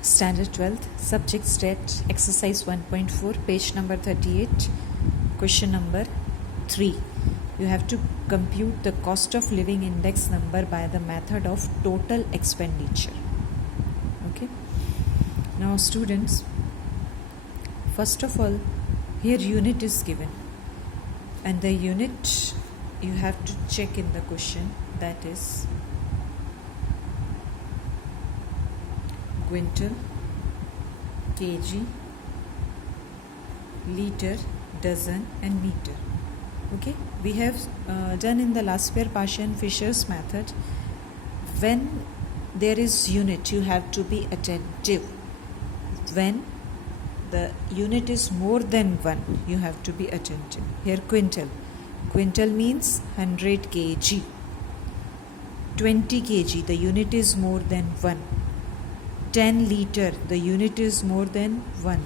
Standard 12th, Subject State, Exercise 1.4, page number 38, question number 3. You have to compute the cost of living index number by the method of total expenditure. Okay. Now students, first of all, here unit is given, and the unit you have to check in the question, that is quintal, kg, liter, dozen and meter. Okay, we have done in the Laspeyres-Paschen-Fischer's method. When there is unit, you have to be attentive. When the unit is more than one, you have to be attentive. Here quintal means 100 kg. 20 kg, the unit is more than 1. 10 liter, the unit is more than 1.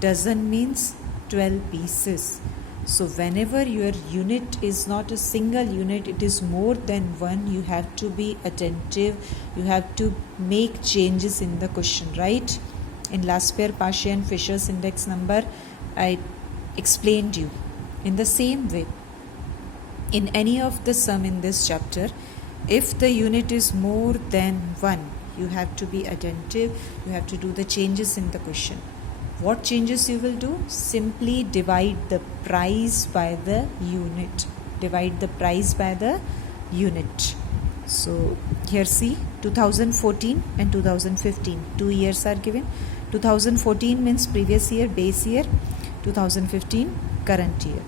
Dozen means 12 pieces. So whenever your unit is not a single unit, it is more than 1, you have to be attentive. You have to make changes in the question, right? In Laspeyres-Paschen-Fischer's index number, I explained you. In the same way, in any of the sum in this chapter, if the unit is more than 1, you have to be attentive. You have to do the changes in the question. What changes you will do? Simply divide the price by the unit. Divide the price by the unit. So here see, 2014 and 2015, 2 years are given. 2014 means previous year, base year. 2015, current year.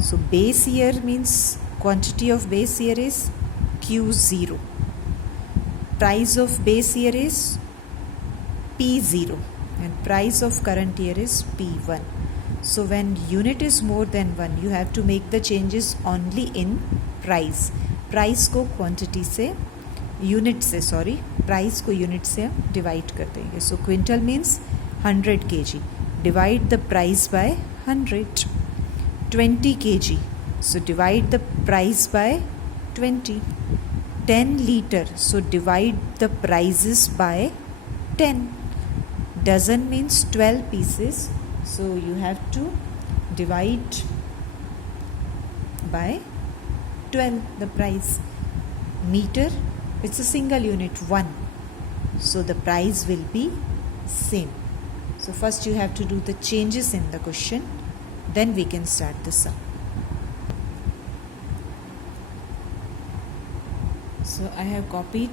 So base year means quantity of base year is Q0. Price of base year is P0 and price of current year is P1. So when unit is more than 1, you have to make the changes only in price. Price को quantity से unit से price को unit से हम divide कर देंगे. So quintal means 100 kg. Divide the price by 100. 20 kg. So divide the price by 20. 10 liter, so divide the prices by 10. Dozen means 12 pieces, so you have to divide by 12 the price. Meter, it's a single unit, 1, so the price will be same. So first you have to do the changes in the question, then we can start the sum. So I have copied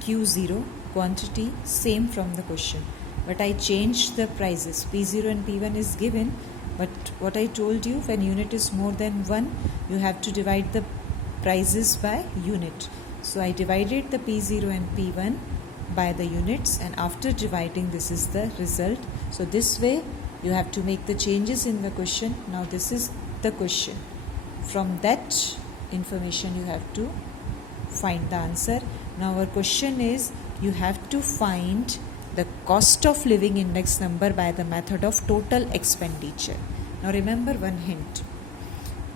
Q0 quantity same from the question, but I changed the prices. P0 and P1 is given, but what I told you, when unit is more than 1, you have to divide the prices by unit. So I divided the P0 and P1 by the units, and after dividing, this is the result. So this way you have to make the changes in the question. Now this is the question. From that information you have to find the answer. Now our question is, you have to find the cost of living index number by the method of total expenditure. Now remember one hint.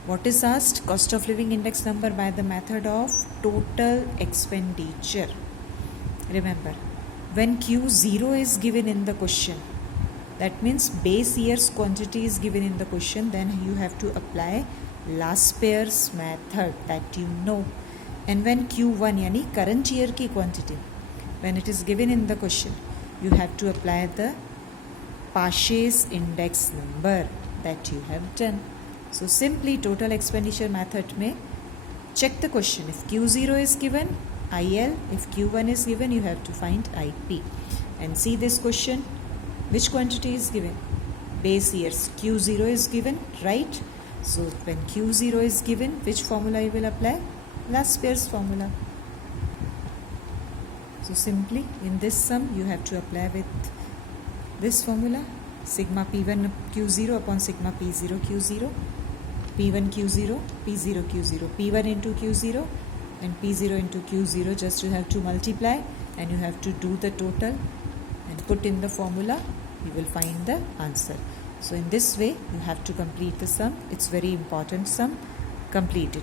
What is asked? Cost of living index number by the method of total expenditure. Remember, when Q0 is given in the question, that means base year's quantity is given in the question, then you have to apply Laspeyres method, that you know. And when Q1 yani current year की quantity, when it is given in the question, you have to apply the Paschen's index number that you have done. So simply total expenditure method में check the question. If Q0 is given, IL. If Q1 is given, you have to find IP. And see this question, which quantity is given? Base years. Q0 is given, right? So when Q0 is given, which formula you will apply? Laspeyres formula. So simply in this sum you have to apply with this formula, sigma P1 Q0 upon sigma P0 Q0, P1 Q0, P0 Q0, P1 into Q0 and P0 into Q0. Just you have to multiply and you have to do the total and put in the formula, you will find the answer. So in this way you have to complete the sum. It's very important sum. Complete it.